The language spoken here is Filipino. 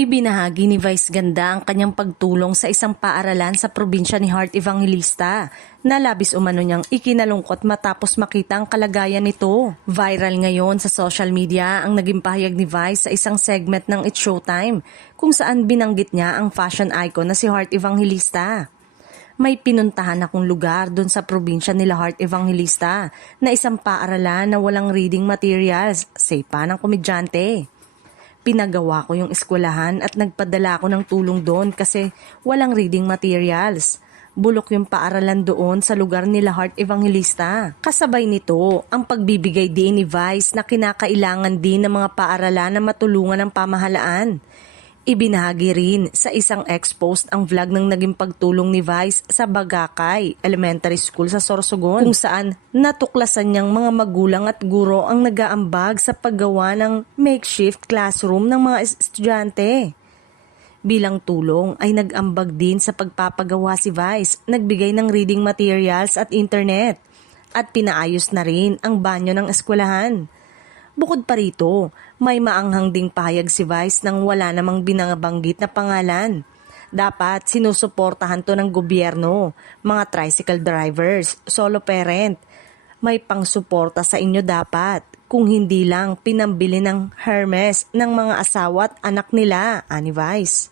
Ibinahagi ni Vice Ganda ang kanyang pagtulong sa isang paaralan sa probinsya ni Heart Evangelista na labis umano niyang ikinalungkot matapos makita ang kalagayan nito. Viral ngayon sa social media ang naging pahayag ni Vice sa isang segment ng It's Showtime kung saan binanggit niya ang fashion icon na si Heart Evangelista. May pinuntahan akong lugar doon sa probinsya nila Heart Evangelista na isang paaralan na walang reading materials, say pa ng komedyante. Pinagawa ko yung eskwelahan at nagpadala ako ng tulong doon kasi walang reading materials. Bulok yung paaralan doon sa lugar nila Heart Evangelista. Kasabay nito, ang pagbibigay din ni Vice na kinakailangan din ng mga paaralan na matulungan ng pamahalaan. Ibinahagi rin sa isang ex-post ang vlog ng naging pagtulong ni Vice sa Bagakay Elementary School sa Sorsogon kung saan natuklasan niyang mga magulang at guro ang nag-aambag sa paggawa ng makeshift classroom ng mga estudyante. Bilang tulong ay nag-ambag din sa pagpapagawa si Vice, nagbigay ng reading materials at internet at pinaayos na rin ang banyo ng eskwelahan. Bukod pa rito, may maanghang ding pahayag si Vice nang wala namang binabanggit na pangalan. Dapat sinusuportahan to ng gobyerno, mga tricycle drivers, solo parent. May pangsuporta sa inyo dapat, kung hindi lang pinambili ng Hermes ng mga asawa at anak nila, ani Vice.